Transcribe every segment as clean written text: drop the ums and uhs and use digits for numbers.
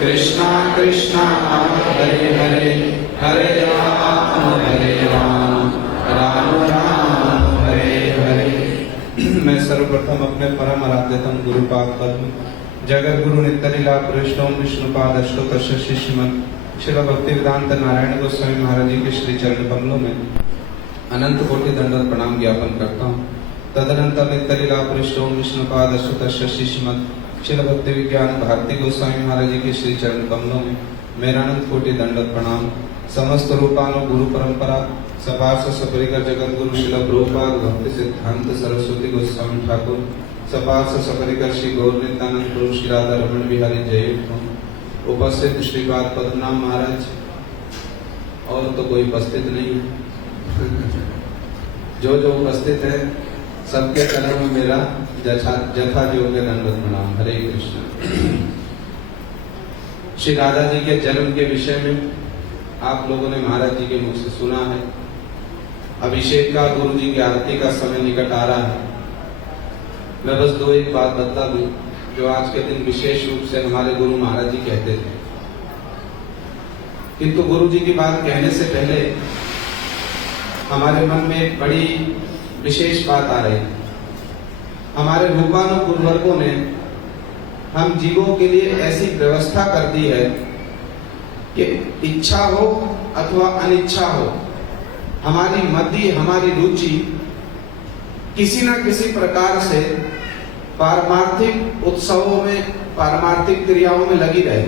कृष्णा कृष्णा हरे हरे, हरे राम राम राम हरे हरे। मैं सर्वप्रथम अपने परम आराध्यतम गुरुपाद पद्म जगत गुरु नित्यलीला वैष्णव विष्णुपाद अष्टोत्तर शिष्यमन श्री भक्ति वेदांत नारायण गोस्वामी महाराज जी के श्री चरण कमलों में अनंत कोटि दंडवत प्रणाम ज्ञापन करता हूँ। तदनंतर नित्यलीला वैष्णव विष्णुपाद अष्टोत्तर शिष्यमन श्री भक्ति विज्ञान भारती गोस्वामी महाराज जी के श्री चरण कमलों में मेरा अनंत कोटि दंडवत प्रणाम। समस्त रूपानु गुरु परंपरा सपार्श सपरिकर जगत गुरु श्रील प्रभुपाद भक्ति सिद्धांत सरस्वती गोस्वामी ठाकुर सपार्श सपरिकर श्री गौर नित्यानंद प्रभु श्री राधा रमण बिहारी जय। उपस्थित श्रीपाद पद्मनाभ महाराज और तो कोई उपस्थित नहीं है, जो उपस्थित है सबके चरणों में मेरा जथा योग्य दंडवत प्रणाम। हरे कृष्ण। श्री राधा जी के जन्म के विषय में आप लोगों ने महाराज जी के मुख से सुना है। अभिषेक का गुरु जी की आरती का समय निकट आ रहा है। मैं बस दो एक बात बता दूं जो आज के दिन विशेष रूप से हमारे गुरु महाराज जी कहते थे, किंतु गुरु जी की बात कहने से पहले हमारे मन में एक बड़ी विशेष बात आ रही है। हमारे रूपानुकूल वर्गों ने हम जीवों के लिए ऐसी व्यवस्था कर दी है कि इच्छा हो अथवा अनिच्छा हो, हमारी मति हमारी रुचि किसी न किसी प्रकार से पारमार्थिक उत्सवों में पारमार्थिक क्रियाओं में लगी रहे।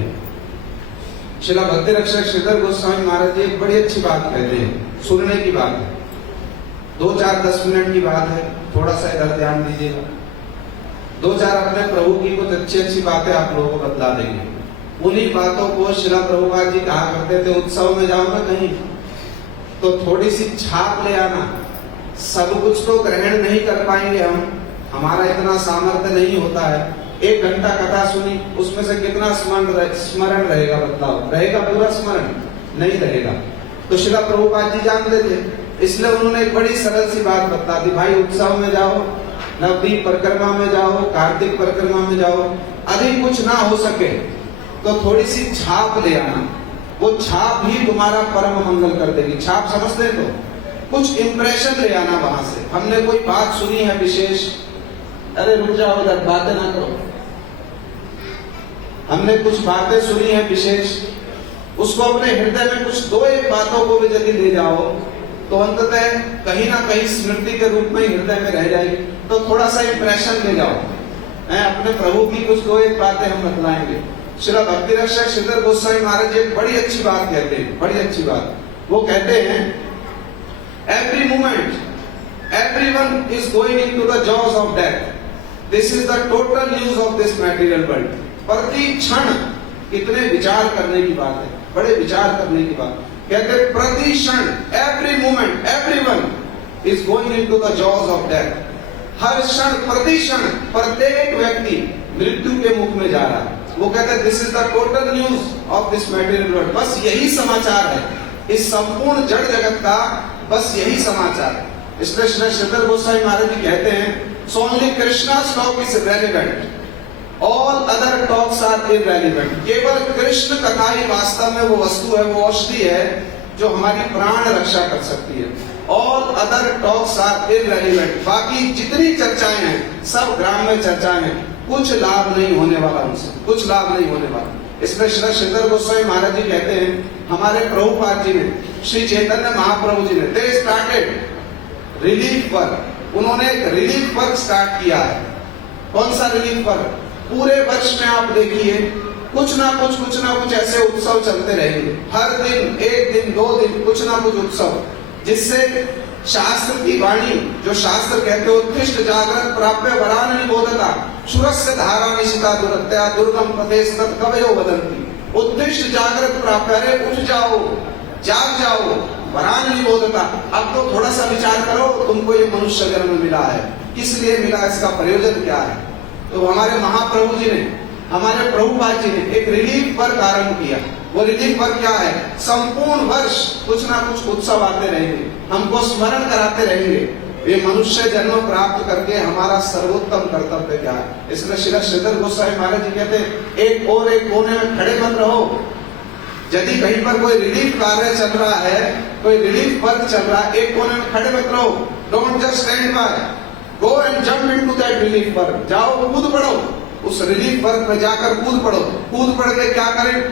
श्रील भक्ति रक्षक श्रीधर गोस्वामी महाराज जी एक बड़ी अच्छी बात कहते हैं, सुनने की बात है, 2-4-10 मिनट की बात है, थोड़ा सा इधर ध्यान दीजिएगा। 2-4 अपने प्रभु की कुछ अच्छी बातें आप लोगों को बतला देंगे। उन्हीं बातों को श्रील प्रभुपाद जी कहा करते थे, उत्सव में जाओ ना कहीं तो थोड़ी सी छाप ले आना। सब कुछ तो ग्रहण नहीं कर पाएंगे हम, हमारा इतना सामर्थ्य नहीं होता है। 1 घंटा कथा सुनी, उसमें से कितना स्मरण रहेगा बतलाओ? रहेगा पूरा स्मरण? नहीं रहेगा। तो श्रील प्रभुपाद जी जानते थे, इसलिए उन्होंने एक बड़ी सरल सी बात बता दी, भाई उत्सव में जाओ, नवदीप परिक्रमा में जाओ, कार्तिक परिक्रमा में जाओ, अधिक कुछ ना हो सके तो थोड़ी सी छाप ले आना। वो छाप ही तुम्हारा परम मंगल कर देगी। छाप समझते तो कुछ इंप्रेशन ले आना वहां से। हमने कोई बात सुनी है विशेष, अरे रुक जाओ उधर, बातें ना करो। हमने कुछ बातें सुनी है विशेष, उसको अपने हृदय में कुछ 2-1 बातों को भी यदि ले जाओ तो अंततः कहीं ना कहीं स्मृति के रूप में हृदय में रह जाएगी। तो थोड़ा सा इंप्रेशन ले जाओ। अपने प्रभु की कुछ 2-1 बातें हम बतलाएंगे। श्री भक्ति रक्षक श्रीधर गोस्वामी महाराज जी एक बड़ी अच्छी बात कहते हैं, बड़ी अच्छी बात। वो कहते हैं, every moment everyone is going into the jaws of death, this is the total news of this material world. प्रति क्षण कितने विचार करने की बात है, बड़े विचार करने की बात। कहते प्रति क्षण, every moment everyone is going into the jaws of death. हर क्षण प्रति क्षण प्रत्येक व्यक्ति मृत्यु के मुख में जा रहा है। वो कहते हैं this is the total news of this material world. बस यही समाचार है इस संपूर्ण जड़ जगत का, बस यही समाचार है। इसलिए श्री श्रीधर गोस्वामी महाराज जी कहते हैं, so only Krishna's talk is relevant, all other talks are irrelevant। केवल कृष्ण कथा ही वास्तव में वो वस्तु है, वो औषधि है जो हमारी प्राण रक्षा कर सकती है। All other talks are irrelevant। बाकी जितनी चर्चाएं हैं सब ग्राम्य चर्चाएं हैं, कुछ लाभ नहीं होने वाला उनसे, कुछ लाभ नहीं होने वाला। इसलिए श्री श्रीधर गोस्वामी महाराज जी कहते हैं, हमारे प्रभुपाद जी ने, श्री चैतन्य महाप्रभु जी ने, they started रिलीफ वर्क। उन्होंने एक रिलीफ वर्क स्टार्ट किया है। कौन सा रिलीफ वर्क? पूरे वर्ष में आप देखिए कुछ ना कुछ ऐसे उत्सव चलते रहेंगे। हर दिन, 1 दिन 2 दिन कुछ ना कुछ उत्सव, जिससे शास्त्र की वाणी, जो शास्त्र कहते हो, उत्कृष्ट जागृत प्राप्य वरान निबोधता सुरस्य धारा निशिता दुरत्या दुर्गम प्रदेश तत् कवयो वदन्ति। उत्कृष्ट जागृत प्राप्य, अरे उठ जाओ, जाग जाओ, वरान निबोधता। अब तो थोड़ा सा विचार करो, तुमको ये मनुष्य जन्म मिला है, किस लिए मिला, इसका प्रयोजन क्या है? तो हमारे महाप्रभु जी ने, हमारे प्रभुपाद जी ने एक रिलीफ वर्क आरंभ किया। वो रिलीफ वर्क क्या है? संपूर्ण वर्ष कुछ ना कुछ उत्सव आते रहेंगे, हमको स्मरण कराते रहेंगे ये मनुष्य जन्म प्राप्त करके हमारा सर्वोत्तम कर्तव्य क्या है? इसलिए श्री श्रीधर गोस्वामी महाराज जी कहते हैं एक कोने में खड़े मत रहो। यदि कहीं पर कोई रिलीफ कार्य चल रहा है, कोई रिलीफ वर्क चल रहा है, एक कोने में खड़े मत रहो। Don't just stand by, go and jump into that relief work. जाओ कूद पड़ो, उस रिलीफ वर्क में जाकर कूद पड़ो। कूद पड़ के क्या करें?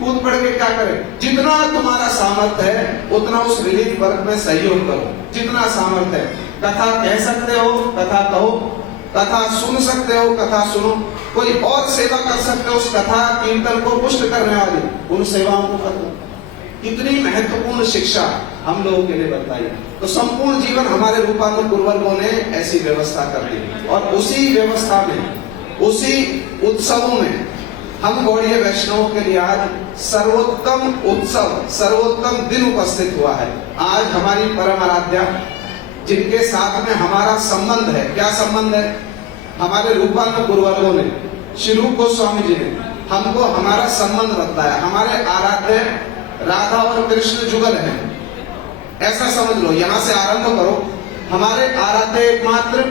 कूद पड़ के क्या करें? जितना तुम्हारा सामर्थ्य है उतना उस रिलीफ वर्क में सहयोग करो, जितना सामर्थ्य है। कथा कह सकते हो, कथा कहो, कथा सुन सकते हो, कथा सुनो। कोई और सेवा कर सकते हो, उस कथा कीर्तन को पुष्ट करने वाली उन सेवाओं को करो। कितनी महत्वपूर्ण शिक्षा हम लोगों के लिए बताई। तो संपूर्ण जीवन हमारे रूपानुग गुरुवर्गों ने ऐसी व्यवस्था कर दी, और उसी व्यवस्था में, उसी उत्सवों में हम गौड़ीय वैष्णवों के लिए आज सर्वोत्तम उत्सव, सर्वोत्तम दिन उपस्थित हुआ है। आज हमारी परम आराध्या, जिनके साथ में हमारा संबंध है, क्या संबंध है? हमारे रूपानुग गुरुवर्गों ने, श्री रूप गोस्वामी जी ने हमको हमारा संबंध बताया। हमारे आराध्य राधा और कृष्ण जुगल हैं, ऐसा समझ लो। यहां से आरंभ करो। हमारे आराध्य एकमात्र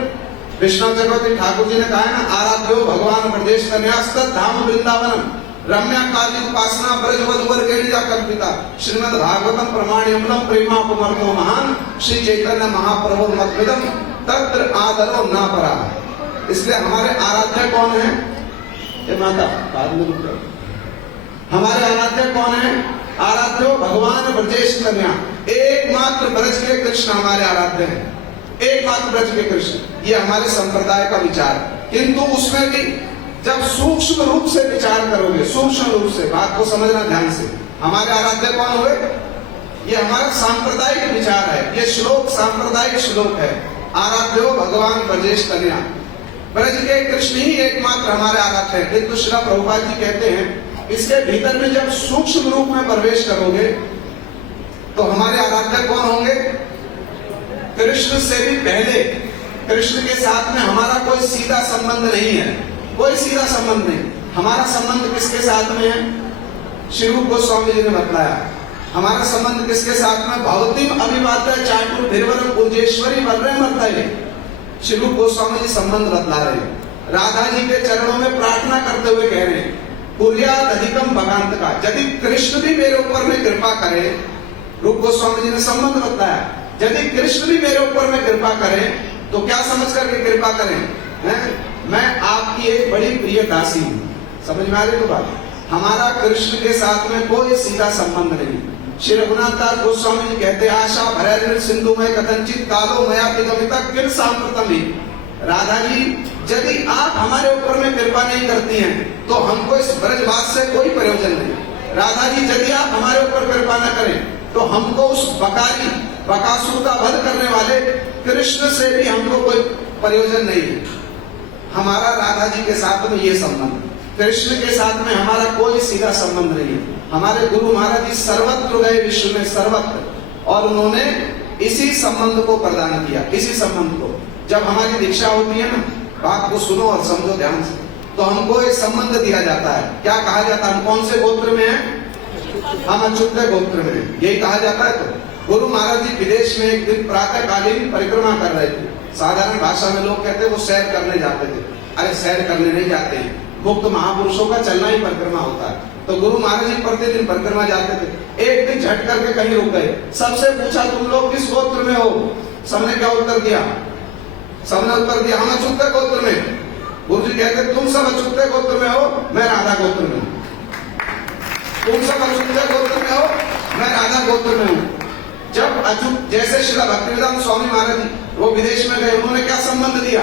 विष्णु चक्रवर्ती ठाकुर जी ने कहा है ना, आराध्यो भगवान ब्रजेश कन्यास्त धाम वृंदावनम रम्या काली उपासना ब्रज वधुवर के लिए कल्पिता श्रीमद् भागवतम प्रमाण्यमलम प्रेमापमर्तो महान श्री चैतन्य महाप्रभु मद्विदम तत्र आदरो न परा। इसलिए हमारे आराध्य कौन है? ये माता बाद में रुक जाओ। हमारे आराध्य कौन है? आराध्यो भगवान ब्रजेश कन्या, एकमात्र ब्रज के कृष्ण हमारे आराध्य हैं, एकमात्र ब्रज के कृष्ण। ये हमारे संप्रदाय का विचार। किंतु उसमें भी जब सूक्ष्म रूप से विचार करोगे, सूक्ष्म रूप से, बात को समझना ध्यान से, हमारे आराध्य कौन हुए? ये हमारा सांप्रदायिक विचार है। ये श्लोक सांप्रदायिक श्लोक है। आराध्यो भगवान ब्रजेश कन्या, ब्रज के कृष्ण ही एकमात्र हमारे आराध्य है। किंतु श्री प्रभुपाद जी कहते हैं इसके भीतर में जब सूक्ष्म रूप में प्रवेश करोगे तो हमारे आराध्य कौन होंगे? कृष्ण से भी पहले। कृष्ण के साथ में हमारा कोई सीधा संबंध नहीं है, कोई सीधा संबंध नहीं। हमारा संबंध किसके साथ में है? श्री रूप गोस्वामी जी ने बताया। हमारा संबंध किसके साथ में? भवतीम अभिवाद्य चाटुर भीरवर पूजेश्वरी बलराम मर्दय। श्री रूप गोस्वामी जी संबंध बतला रहे हैं। राधा जी के चरणों में प्रार्थना करते हुए कह रहे हैं पुर्याद अधिकम भगांत का, यदि कृष्ण भी मेरे ऊपर में कृपा करे। रूप गोस्वामी जी ने संबंध बताया, यदि कृष्ण भी मेरे ऊपर में कृपा करें तो क्या समझ करके कृपा करें? मैं आपकी एक बड़ी प्रिय दासी हूं। समझ में आ रही तो बात? हमारा कृष्ण के साथ में कोई सीधा संबंध नहीं। श्री रघुनाथ दास गोस्वामी जी कहते आशा भरैर् सिंधु में कथनचित कालो मया पिगमिता किल सांप्रतम ही। राधा जी, यदि आप हमारे ऊपर में कृपा नहीं करती हैं तो हमको इस ब्रजवास से कोई प्रयोजन नहीं। राधा जी, यदि आप हमारे ऊपर कृपा न करें तो हमको उस बकासुर का वध करने वाले कृष्ण से भी हमको कोई प्रयोजन नहीं है। हमारा राधा जी के साथ में ये संबंध, कृष्ण के साथ में हमारा कोई सीधा संबंध नहीं है। हमारे गुरु महाराज जी सर्वत्र गए, विश्व में सर्वत्र, और उन्होंने इसी संबंध को प्रदान किया। इसी संबंध को जब हमारी दीक्षा होती है ना, बात को सुनो और समझो ध्यान से, तो हमको एक संबंध दिया जाता है। क्या कहा जाता है? हम कौन से गोत्र में हैं? हम अच्युत गोत्र में, यही कहा जाता है। तो गुरु महाराज जी विदेश में एक दिन प्रातः कालीन परिक्रमा कर रहे थे। साधारण भाषा में लोग कहते हैं वो सैर करने जाते थे। अरे सैर करने नहीं जाते हैं, मुक्त महापुरुषों का चलना ही परिक्रमा होता है। तो गुरु महाराज जी प्रतिदिन परिक्रमा जाते थे। एक दिन झट करके कहीं रुक गए। सबसे पूछा तुम लोग किस गोत्र में हो? सबने क्या उत्तर दिया? सबने उत्तर दिया हम अच्युत गोत्र में। गुरु जी कहते तुम सब अच्युत गोत्र में हो, मैं राधा गोत्र में हूँ। तुम सब अच्युत गोत्र में हो, मैं राधा गोत्र में हूँ। जब अच्युत, जैसे श्री भक्तिवेदांत स्वामी महाराज जी वो विदेश में गए, उन्होंने क्या संबंध दिया?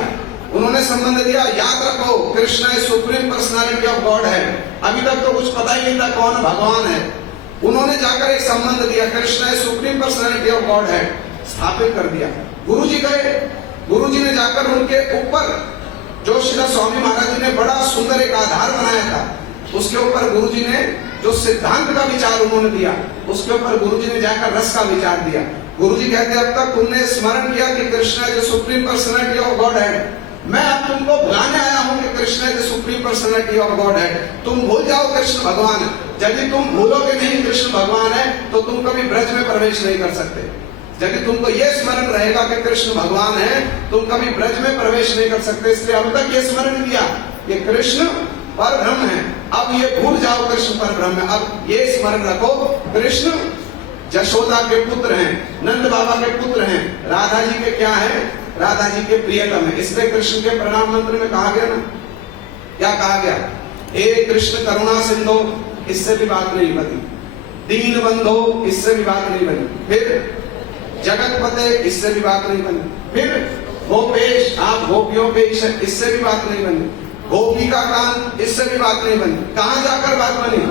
उन्होंने संबंध दिया, याद रखो Krishna supreme personality of God है। अभी तक तो कुछ पता ही नहीं था कौन भगवान है। उन्होंने जाकर एक संबंध दिया, Krishna supreme personality of God है, स्थापित कर दिया। गुरु जी गए, गुरु जी ने जाकर उनके ऊपर जो श्री स्वामी महाराज जी ने बड़ा सुंदर एक आधार बनाया था, उसके ऊपर गुरु जी ने जो सिद्धांत का विचार उन्होंने दिया, उसके ऊपर गुरु जी ने जाकर रस का विचार दिया। गुरु जी कहते अब तक तुमने स्मरण किया कि कृष्ण जो सुप्रीम पर्सनालिटी ऑफ गॉड है, मैं अब तुमको भुलाने आया हूं कि कृष्ण जो सुप्रीम पर्सनालिटी ऑफ गॉड है। तुम भूल जाओ कृष्ण भगवान। यदि तुम भूलोगे नहीं कृष्ण भगवान है तो तुम कभी ब्रज में प्रवेश नहीं कर सकते। यदि तुमको ये स्मरण रहेगा कि कृष्ण भगवान है, तुम कभी ब्रज में प्रवेश नहीं कर सकते। इसलिए अब तक ये स्मरण किया कि कृष्ण पर ब्रह्म है। अब ये भूल जाओ कृष्ण पर ब्रह्म है। अब ये स्मरण रखो, कृष्ण यशोदा के पुत्र हैं, नंद बाबा के पुत्र हैं, राधा जी के क्या है, राधा जी के प्रियतम है। इसलिए कृष्ण के प्रणाम मंत्र में कहा गया ना, क्या कहा गया, हे कृष्ण करुणा सिंधु, इससे भी बात नहीं बनी। दीन बंधो, इससे भी बात नहीं बनी। फिर जगत पते, इससे भी बात नहीं बनी। फिर गोपेश, आप गोपियों के ईश्वर, इससे भी बात नहीं बनी। गोपी का कांत, इससे भी बात नहीं बनी। कहां जाकर बात बनी,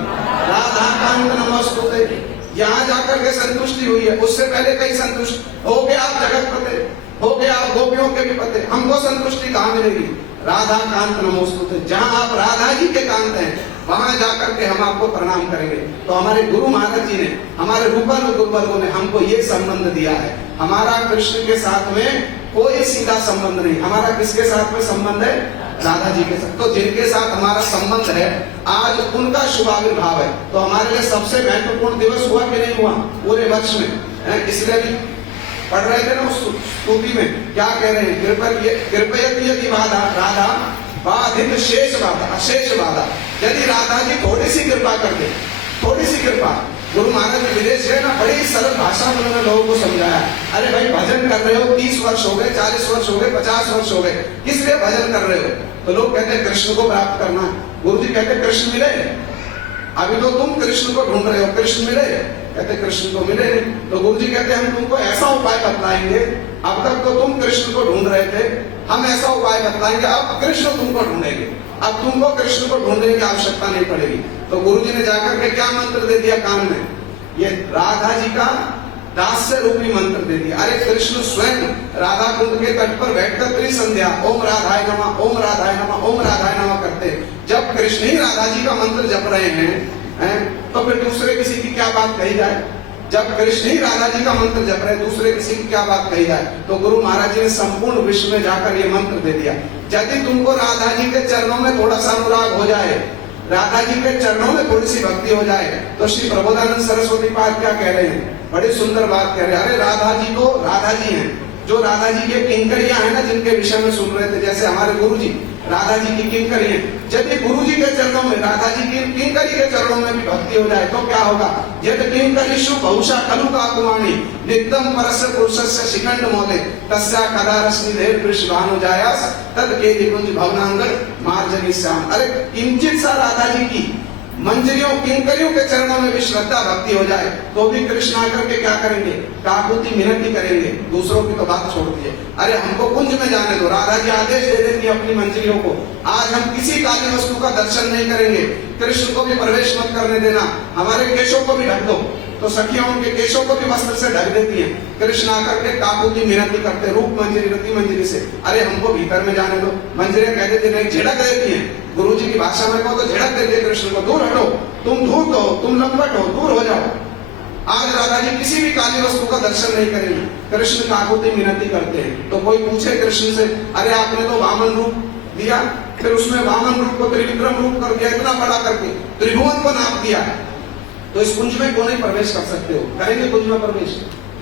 राधा कांत नमस्तुते, यहां जाकर के संतुष्टि हुई है। उससे पहले कहीं संतुष्ट हो गए आप जगत पते, हो गए आप गोपियों के भी पते, हमको संतुष्टि कहां मिलेगी, राधा कांत नमोस्तुते। जहां आप राधा जी के कांत हैं, वहां जाकर के हम आपको प्रणाम करेंगे। तो हमारे गुरु महाराज जी ने, हमारे रूपल गुरुवर्गों ने हमको ये संबंध दिया है। हमारा कृष्ण के साथ में कोई सीधा संबंध नहीं, हमारा किसके साथ में संबंध है, राधा जी के साथ। तो जिनके साथ हमारा संबंध है, आज उनका शुभाविर्भाव है। तो हमारे लिए सबसे महत्वपूर्ण दिवस हुआ कि नहीं हुआ पूरे वर्ष में। इसलिए भी पढ़ रहे थे ना उस स्तुति में, क्या कह रहे हैं, कृपयति यदि बाधा राधा बाधित शेष बाधा अशेष बाधा। यदि राधा जी थोड़ी सी कृपा कर दे, थोड़ी सी कृपा, गुरु महाराज जी विदेश गए ना, बड़ी सरल भाषा में उन्होंने लोगों को समझाया। अरे भाई भजन कर रहे हो, 30 वर्ष हो गए, 40 वर्ष हो गए, 50 वर्ष हो गए, किस लिए भजन कर रहे हो? तो लोग कहते हैं कृष्ण को प्राप्त करना। गुरु जी कहते कृष्ण मिले, अभी तो तुम कृष्ण को ढूंढ रहे हो, कृष्ण मिले? कहते कृष्ण को मिले नहीं। तो गुरु जी कहते हम तुमको ऐसा उपाय बतलाएंगे, अब तक तो तुम कृष्ण को ढूंढ रहे थे, हम ऐसा उपाय बतलाएंगे, अब कृष्ण तुमको ढूंढेंगे, अब तुमको कृष्ण को ढूंढने की आवश्यकता नहीं पड़ेगी। तो गुरु जी ने जाकर के क्या मंत्र दे दिया कान में, ये राधा जी का दास्य रूपी मंत्र दे दिया। अरे कृष्ण स्वयं राधा कुंड के तट पर बैठकर त्रिसंध्या ओम राधाय नमः, ओम राधाय नमः, ओम राधाय नमः करते। जब कृष्ण ही राधा जी का मंत्र जप रहे हैं, तो फिर दूसरे किसी की क्या बात कही जाए? जब कृष्ण ही राधा जी का मंत्र जप रहे, दूसरे किसी की क्या बात कही जाए? तो गुरु महाराज जी ने संपूर्ण विश्व में जाकर ये मंत्र दे दिया। यदि तुमको राधा जी के चरणों में थोड़ा सा अनुराग हो जाए, राधा जी के चरणों में थोड़ी सी भक्ति हो जाए, तो श्री प्रबोधानंद सरस्वती पाद क्या कह रहे हैं, बड़ी सुंदर बात कह रहे हैं। अरे राधा जी तो राधा जी हैं, जो राधा जी के किंकरियां हैं ना, जिनके विषय में सुन रहे थे, जैसे हमारे गुरु जी राधा जी की किंकरी है। यदि गुरु जी के चरणों में, राधा जी की किंकरी के चरणों में भी भक्ति हो जाए, तो क्या होगा, यद किंकरीषु बहुशा खलु काकुवाणी नित्यम परस्य पुरुषस्य शिखंड मोदे तस्या कदा रश्मिधेर वृषभानु जायास तद केदि कुंज भवनांगन मार्जनी श्याम। अरे किंचित सा राधा जी की मंजरियों किंकरियों के चरणों में भी श्रद्धा भक्ति हो जाए, तो भी कृष्ण आकर के क्या करेंगे, काकुति मिनती करेंगे, दूसरों की तो बात छोड़ दिए। अरे हमको कुंज में जाने दो, राधा जी आदेश दे देती है अपनी मंजरियों को, आज हम किसी काली वस्तु का दर्शन नहीं करेंगे, कृष्ण को भी प्रवेश मत करने देना, हमारे केशों को भी ढक दो। तो सखियां उनके केशों को भी वस्त्र से ढक देती हैं। कृष्ण आकर के काकुति मिनती करते, रूप मंजरी रति मंजरी से, अरे हमको भीतर में जाने दो। मंजरियां कह देती नहीं, झिड़क देती हैं, गुरु जी की भाषा में कहो तो झिड़क देती है कृष्ण को, दूर हटो, तुम धूर्त हो, तुम लंपट हो, दूर हो जाओ। आज राधा जी किसी भी काली वस्तु का दर्शन नहीं करेंगे, कृष्ण काकुति मिनती करते हैं। तो कोई पूछे कृष्ण से, अरे आपने तो वामन रूप दिया, फिर उसमें वामन रूप को त्रिविक्रम रूप कर दिया, इतना बड़ा करके त्रिभुवन को नाप दिया, तो इस कुंज में क्यों नहीं प्रवेश कर सकते हो? करेंगे कुंज में प्रवेश?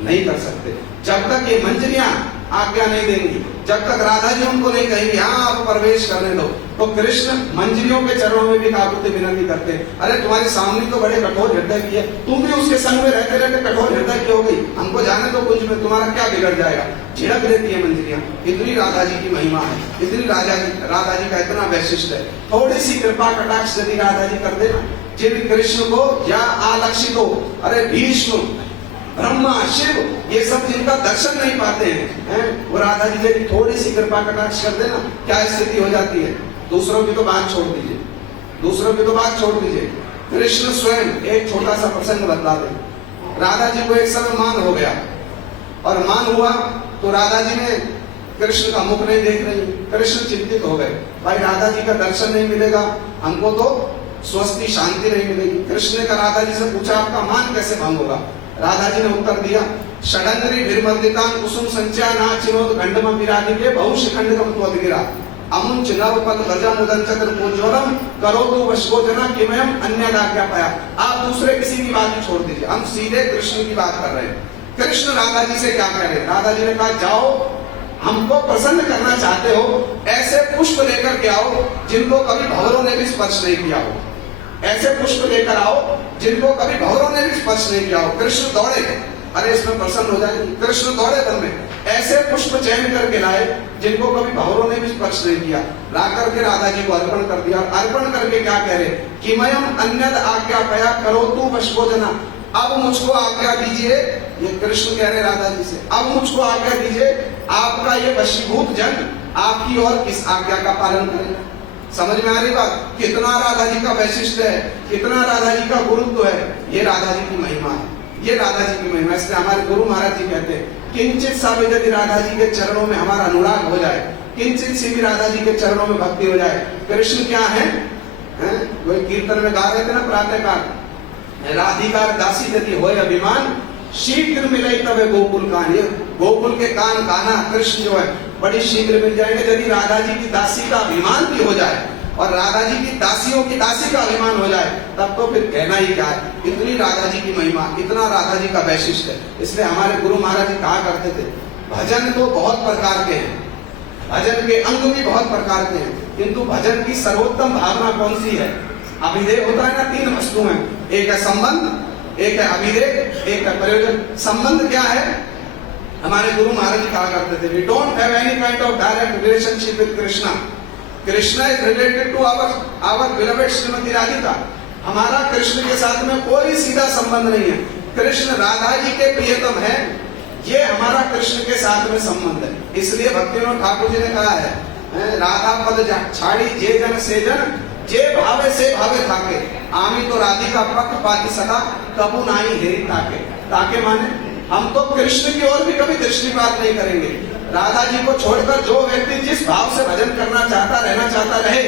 नहीं कर सकते जब तक ये मंजरियां आज्ञा नहीं देंगी, जब तक राधा जी उनको नहीं कहेंगे हाँ आप प्रवेश करने दो। तो कृष्ण मंजरियों के चरणों में भी काकुति विनती करते हैं। अरे तुम्हारे सामने तो बड़े कठोर हृदय की है, तुम भी उसके संग में रहते रहते कठोर हृदय की हो गई, हमको जाने दो कुंज में, तुम्हारा क्या बिगड़ जाएगा? झिड़क देती है मंजरियां। इतनी राधा जी की महिमा है, इतनी राधा जी का इतना वैशिष्ट है। थोड़ी सी कृपा कटाक्ष यदि राधा जी कर देना, जिन कृष्ण को या आलक्षित हो, अरे भीष्म ब्रह्मा शिव ये सब जिनका दर्शन नहीं पाते हैं, वो राधा जी यदि थोड़ी सी कृपा कटाक्ष कर देना, क्या स्थिति हो जाती है? दूसरों की तो बात छोड़ दीजिए, दूसरों की तो बात छोड़ दीजिए, कृष्ण स्वयं एक छोटा सा प्रसंग बतला दे। राधा जी को एक समय मान हो गया, और मान हुआ तो राधा जी ने कृष्ण का मुख नहीं देख रही, कृष्ण चिंतित हो गए, भाई राधा जी का दर्शन नहीं मिलेगा, हमको तो स्वस्ति शांति नहीं मिलेगी। कृष्ण ने राधा जी से पूछा आपका मान कैसे भंग होगा? राधा जी ने उत्तर दिया, षडंगरी विर्मर्दितां कुसुम संचया नाचिनोद गंडम विराजिके बहुशिखंडकम त्वद्गिरा अमुंच नवपद गजम उदंचतर पूज्वरम करोतु वशकोजना किमयम अन्यदा क्या पाया। आप दूसरे किसी की बात छोड़ दीजिए, हम सीधे कृष्ण की बात कर रहे हैं। कृष्ण राधा जी से क्या कह रहे? राधा जी ने कहा जाओ, हमको प्रसन्न करना चाहते हो, ऐसे पुष्प लेकर के आओ जिनको कभी भंवरों ने भी स्पर्श नहीं किया हो। ऐसे पुष्प लेकर आओ जिनको कभी भंवरों ने भी स्पर्श नहीं किया हो। कृष्ण दौड़े, अरे इसमें प्रसन्न हो जाएंगे। कृष्ण दौड़े वन में, ऐसे पुष्प चयन करके लाए जिनको कभी भंवरों ने भी स्पर्श नहीं किया, ला करके राधा जी को अर्पण कर दिया। अर्पण करके क्या कह रहे? कि मयम अन्यद आज्ञापया करो तू वशभोजना, अब मुझको आज्ञा दीजिए। ये कृष्ण कह रहे राधा जी से, अब मुझको आज्ञा दीजिए, आपका ये वशीभूत जन आपकी और किस आज्ञा का पालन करे। समझ में आ रही बात? कितना राधा जी का वैशिष्ट है, कितना राधा जी का गुरुत्व है। ये राधा जी की महिमा है, ये राधा जी की महिमा। इसलिए हमारे गुरु महाराज जी कहते हैं किंचित सा भी यदि राधा जी के चरणों में हमारा अनुराग हो जाए, किंचित सी भी राधा जी के चरणों में भक्ति हो जाए। कृष्ण क्या है? वही कीर्तन में गा रहे थे ना प्रातःकाल, राधिका दासी यदि होय अभिमान, शीघ्र मिले तबे गोकुल कान। ये गोकुल के कान काना कृष्ण जो है बड़ी शीघ्र मिल जाएंगे। यदि राधा जी की दासी का अभिमान भी हो जाए और राधा जी की दासियों की दासी का अभिमान हो जाए, तब तो फिर कहना ही क्या है। इतनी राधा जी की महिमा, इतना राधा जी का वैशिष्ट है। इसलिए हमारे गुरु महाराज जी कहा करते थे भजन तो बहुत प्रकार के हैं, भजन के अंग भी बहुत प्रकार के हैं, किंतु भजन की सर्वोत्तम भावना कौन सी है? अभिधेय होता है ना, तीन वस्तु है, एक है संबंध, एक है अभिधेय, एक है प्रयोजन। संबंध क्या है? हमारे गुरु महाराज जी कहा करते थे we don't have any kind of direct relationship with Krishna. Krishna is related to our beloved Shrimati Radhika. हमारा कृष्ण के साथ में कोई सीधा संबंध नहीं है। कृष्ण राधा जी के प्रियतम है, ये हमारा कृष्ण के साथ में संबंध है। इसलिए भक्तिविनोद ठाकुर जी ने कहा है राधा पद छाड़ी जे जन से जन, जे भावे से भावे थाके, आमी तो राधिका पक्ष पाती सदा कबू नाई हेरी ताके। ताके माने हम तो कृष्ण की ओर भी कभी दृष्टिपात नहीं करेंगे। राधा जी को छोड़कर जो व्यक्ति जिस भाव से भजन करना चाहता, रहना चाहता रहे,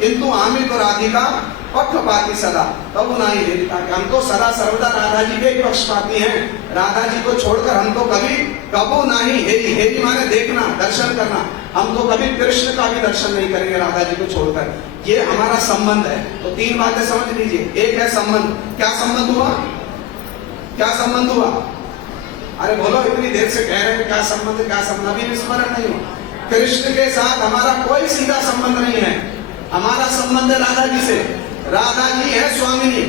किंतु आमी तो राधिका पक्षपाती सदा कबू नाई हेरी ताके। हम तो सदा सर्वदा राधा जी के पक्षपाती हैं। राधा जी को छोड़कर हम तो कभी कबू नाही हेरी, हेरी माने देखना, दर्शन करना, हम तो कभी कृष्ण का भी दर्शन नहीं करेंगे राधा जी को छोड़कर। ये हमारा संबंध है। तो तीन बातें समझ लीजिए। एक है संबंध। क्या संबंध हुआ? क्या संबंध हुआ? अरे बोलो, इतनी देर से कह रहे हैं क्या संबंध, क्या संबंध, अभी स्मरण नहीं हुआ। कृष्ण के साथ हमारा कोई सीधा संबंध नहीं है। हमारा संबंध है राधा जी से। राधा जी है स्वामिनी,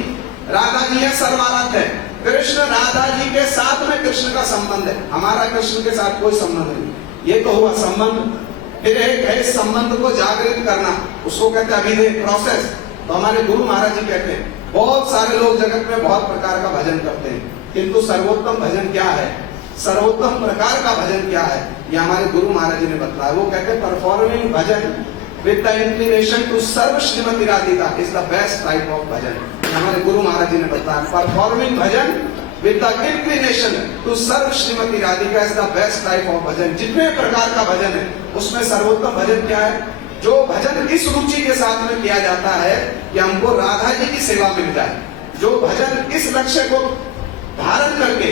राधा जी है सर्वाराध्य है। कृष्ण राधा जी के साथ में कृष्ण का संबंध है, हमारा कृष्ण के साथ कोई संबंध नहीं। ये तो हुआ संबंध। फिर एक है संबंध को जागृत करना, उसको कहते हैं अभिधेय, प्रोसेस। तो हमारे गुरु महाराज जी कहते हैं बहुत सारे लोग जगत में बहुत प्रकार का भजन करते हैं, किंतु सर्वोत्तम भजन क्या है, सर्वोत्तम प्रकार का भजन क्या है, ये हमारे गुरु महाराज जी ने बताया। वो कहते हैं performing bhajan with the inclination to serve Shrimati Radhika is the best type of bhajan. हमारे गुरु महाराज जी ने बताया performing bhajan with the inclination to serve Shrimati Radhika is the best type of bhajan. जितने प्रकार का भजन है उसमें सर्वोत्तम भजन क्या है? जो भजन इस रुचि के साथ में किया जाता है कि हमको राधा जी की सेवा मिल जाए, जो भजन इस लक्ष्य को धारण करके,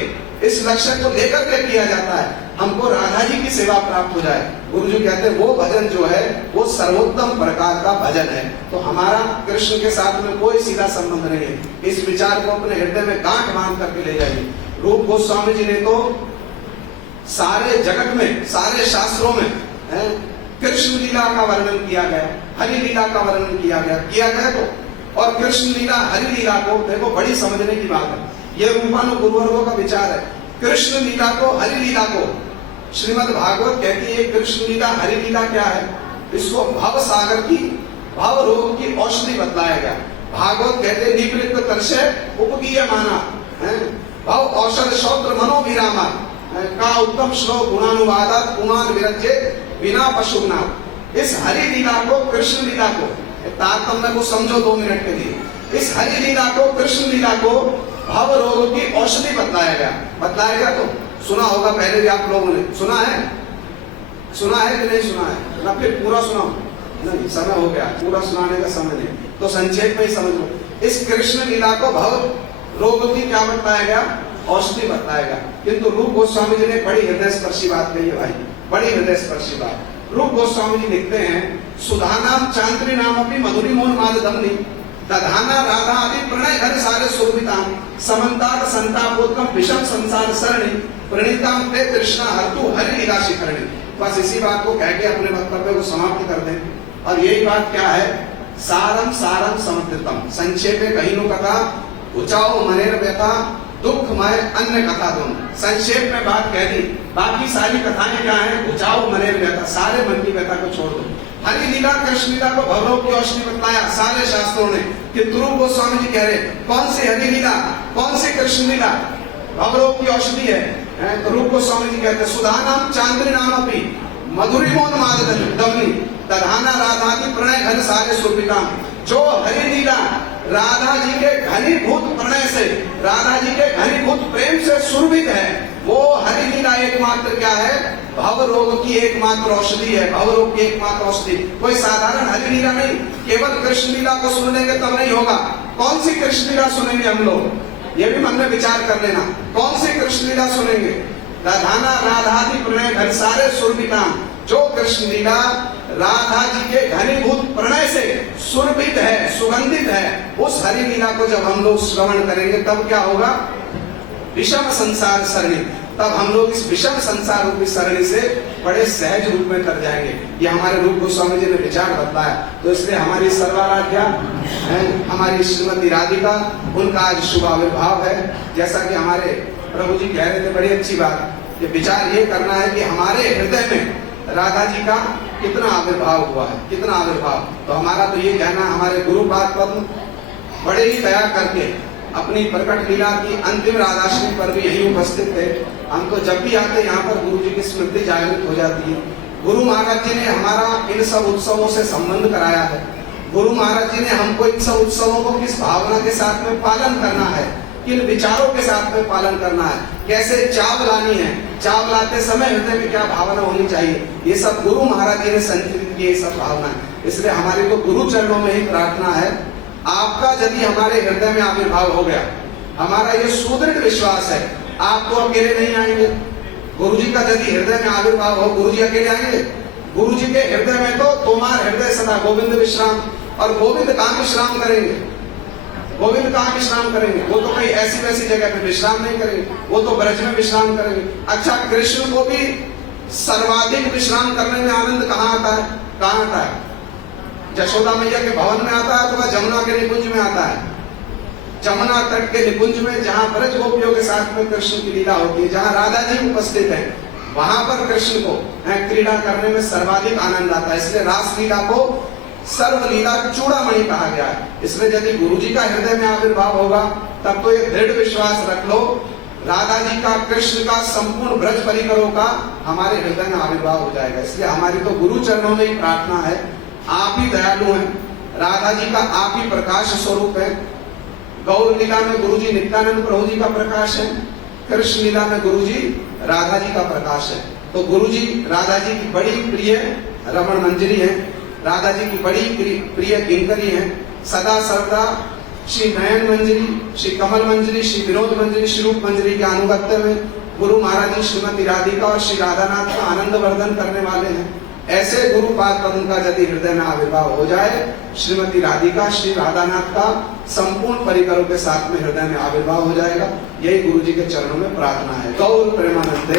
इस लक्ष्य को लेकर के किया जाता है, हमको राधा जी की सेवा प्राप्त हो जाए। गुरु जी कहते हैं वो भजन जो है वो सर्वोत्तम प्रकार का भजन है। तो हमारा कृष्ण के साथ में कोई सीधा संबंध नहीं है। इस विचार को अपने हृदय में गांठ बांध करके ले जाइए। रूप गोस्वामी जी ने तो सारे जगत में, सारे शास्त्रों में कृष्ण लीला का वर्णन किया गया, हरि लीला का वर्णन किया गया तो। और कृष्ण लीला, हरि लीला को देखो बड़ी समझने की बात है। ये रूपानुगुरुवर्गों का विचार है। कृष्ण लीला को, हरि लीला को श्रीमद् भागवत कहती है कृष्ण लीला, हरि लीला क्या है? इसको भव सागर की, भव रोग की औषधि बतलाया गया। भागवत कहते निवृत्त तरसे उपगीय माना, भव औषध शौत्र मनोविरामा का उत्तम श्लोक गुणानुवादा कुमान विरज्य बिना पशुना। इस हरि लीला को, कृष्ण लीला को, तारतम्य को समझो 2 मिनट के लिए। इस हरि लीला को, कृष्ण लीला को भव रोग की औषधि बताया गया। तो सुना होगा पहले भी आप लोगों ने, सुना है कि नहीं सुना है? ना फिर पूरा सुनाओ, नहीं समय हो गया, पूरा सुनाने का समय नहीं, तो संक्षेप में ही समझ लो। इस कृष्ण लीला को भव रोग की क्या बताया गया? औषधि बताया गया। किंतु रूप गोस्वामी जी ने बड़ी हृदय स्पर्शी बात कही है भाई, बड़ी हृदय स्पर्शी बात। रूप गोस्वामी जी लिखते हैं सुधा नाम चांद्री नाम अपनी मधुरी मोहन माद दमनी तधाना राधा आदि प्रणय घर सारे सुरभिताम समन्तार संतापोत्तम विषम संसार सरणी प्रणीताम ते तृष्णा हरतु हरि लीला शिखरणी। बस इसी बात को कह के अपने वक्तव्य को समाप्त कर दें। और यही बात क्या है, सारम सारम समुद्रतम, संक्षेप में कहीं कथा उचाओ मनेर व्यथा दुखमय अन्य कथा दोनों, संक्षेप में बात कह दी। बाकी सारी कथाएं क्या है, उचाओ मनेर व्यथा, सारे मन की व्यथा को छोड़ दो। हरि लीला कृष्ण लीला को भवरोग की औषधि बतलाया सारे शास्त्रों ने कि ध्रुव गोस्वामी जी कह रहे कौन सी हरि लीला कौन सी कृष्ण लीला भवरोग की औषधि है। ध्रुव गोस्वामी जी कहते सुधा नाम चांद्री नाम अपनी मधुरी मोन मादनी तधाना राधा की प्रणय घन सारे सुरभिताम। जो हरि लीला राधा जी के घनीभूत प्रणय से, राधा जी के घनीभूत प्रेम से सुरभित है, वो हरि लीला एकमात्र क्या है, भव रोग की एकमात्र औषधि है। भव रोग की एकमात्र औषधि, कोई साधारण हरि लीला नहीं। केवल कृष्ण लीला को सुन लेंगे तब नहीं होगा। कौन सी कृष्ण लीला सुनेंगे हम लोग, ये भी मन में विचार कर लेना। कौन सी कृष्ण लीला सुनेंगे, राधाना राधादि प्रणय घर सारे सुरभिताम। जो कृष्ण लीला राधा जी के घनीभूत प्रणय से सुरभित है, सुगंधित है, उस हरि लीला को जब हम लोग श्रवण करेंगे तब क्या होगा, विषम संसार सरणी, तब हम लोग इस विषम संसार रूपी सरणी से बड़े सहज रूप में कर जाएंगे। ये हमारे रूप गोस्वामी जी ने विचार बताया। तो इसलिए हमारी सर्वाराध्या हमारी श्रीमती राधिका, उनका आज शुभ आविर्भाव है। जैसा कि हमारे प्रभु जी कह रहे थे, बड़ी अच्छी बात, ये विचार ये करना है कि हमारे हृदय में राधा जी का कितना आविर्भाव हुआ है, कितना आविर्भाव। तो हमारा तो ये कहना, हमारे गुरुपाद पद्म बड़े ही दया करके अपनी प्रकट लीला की अंतिम राधाष्टमी पर भी यही उपस्थित थे। हम तो जब भी आते यहाँ पर गुरु जी की स्मृति जागृत हो जाती है। गुरु महाराज जी ने हमारा इन सब उत्सवों से संबंध कराया है। गुरु महाराज जी ने हमको इन सब उत्सवों को किस भावना के साथ में पालन करना है, किन विचारों के साथ में पालन करना है, कैसे चाव लानी है, चाव लाते समय हृदय में क्या भावना होनी चाहिए, ये सब गुरु महाराज जी ने संचित की, ये सब भावना। इसलिए हमारी तो गुरु चरणों में ही प्रार्थना है, आपका यदि हमारे हृदय में आविर्भाव हो गया, हमारा ये सुदृढ़ विश्वास है, आप तो अकेले नहीं आएंगे। गुरु जी का यदि हृदय में आविर्भाव हो, गुरु जी अकेले आएंगे? गुरु जी के हृदय में तो तुम्हार हृदय सदा गोविंद विश्राम, और गोविंद कहाँ विश्राम करेंगे, गोविंद कहाँ विश्राम करेंगे? वो तो कहीं ऐसी वैसी जगह पे विश्राम नहीं करेंगे, वो तो ब्रज में विश्राम करेंगे। अच्छा, कृष्ण को भी सर्वाधिक विश्राम करने में आनंद कहाँ आता है, कहाँ आता है? यशोदा मैया के भवन में आता है अथवा जमुना के निकुंज में आता है? जमुना तट के निकुंज में, जहाँ ब्रज गोपियों के साथ में कृष्ण की लीला होती है, जहाँ राधा जी उपस्थित है, वहां पर कृष्ण को क्रीड़ा करने में सर्वाधिक आनंद आता है। इसलिए रास लीला को सर्व लीला चूड़ामणि कहा गया है। इसलिए यदि गुरु जी का हृदय में आविर्भाव होगा, तब तो ये दृढ़ विश्वास रख लो, राधा जी का, कृष्ण का, संपूर्ण ब्रज परिकरों का हमारे हृदय में आविर्भाव हो जाएगा। इसलिए हमारी तो गुरु चरणों में ही प्रार्थना है, आप ही दयालु हैं, राधा जी का आप ही प्रकाश स्वरूप है। गौर लीला में गुरु जी नित्यानंद प्रभु जी का प्रकाश है, कृष्ण लीला में गुरु जी राधा जी का प्रकाश है। तो गुरु जी राधा जी की बड़ी प्रिय रमण मंजरी है, राधा जी की बड़ी प्रिय किंकरी है। सदा सर्वदा श्री नयन मंजरी, श्री कमल मंजरी, श्री विनोद मंजरी, श्री रूप मंजरी के अनुगत्य में गुरु महाराज जी श्रीमती राधिका और श्री राधानाथ का आनंद वर्धन करने वाले हैं। ऐसे गुरुपाद पद्म का यदि हृदय में आविर्भाव हो जाए, श्रीमती राधिका, श्री राधानाथ का संपूर्ण परिकरों के साथ में हृदय में आविर्भाव हो जाएगा। यही गुरु जी के चरणों में प्रार्थना है। गौर प्रेमानंदे।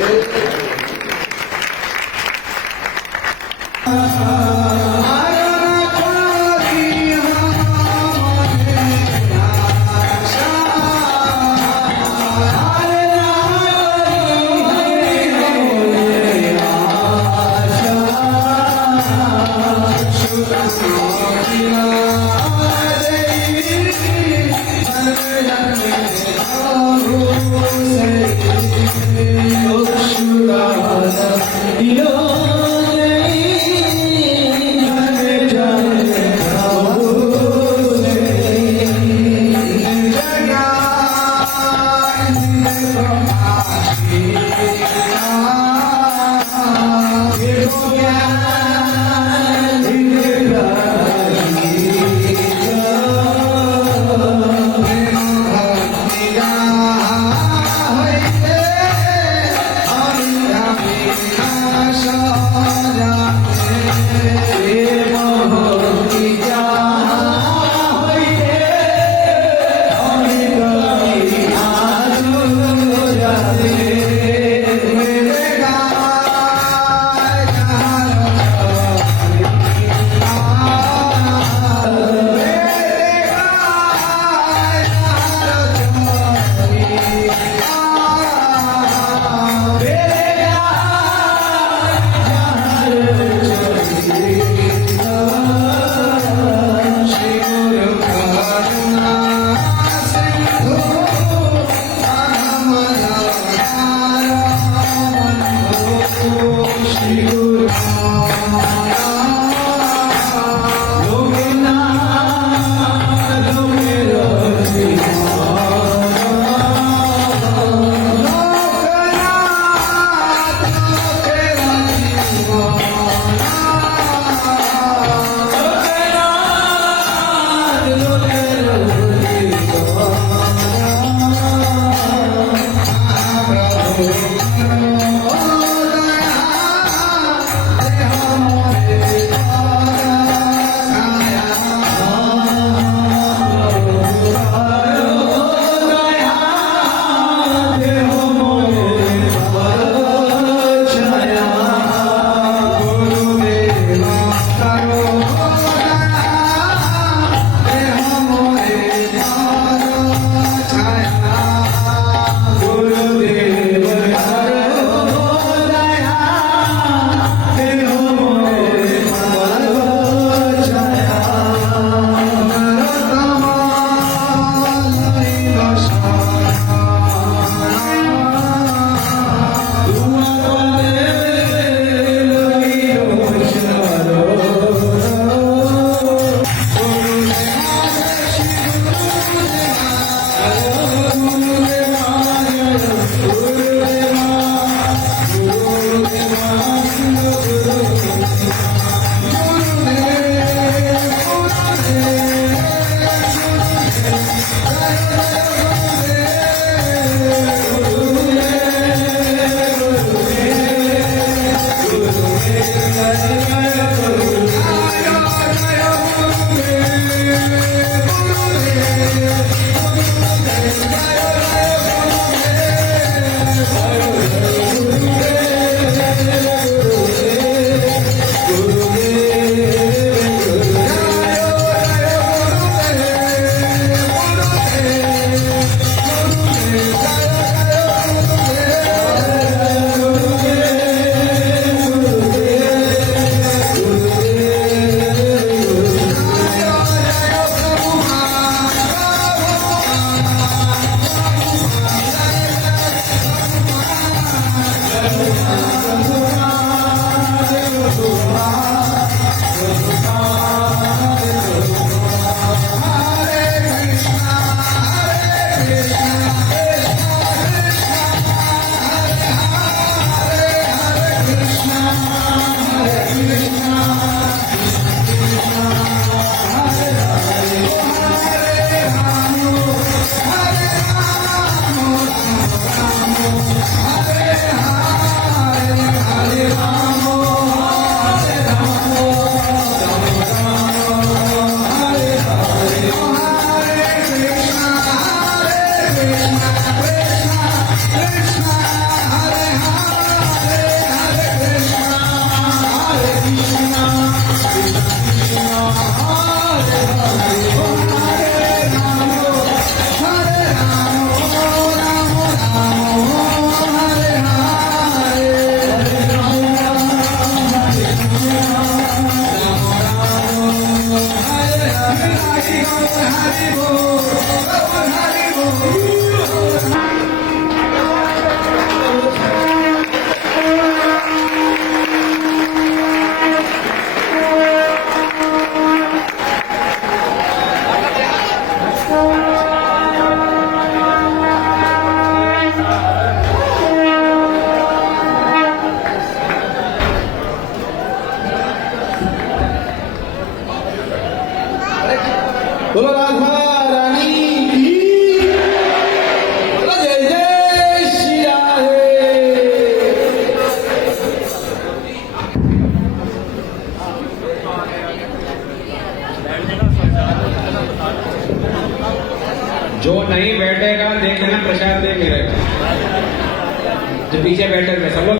You know बोलो राधा रानी की, बोलो जय जय श्री राधे। जो नहीं बैठेगा देख लेना प्रसाद दे मेरे, जो पीछे बैठे हुए सब लोग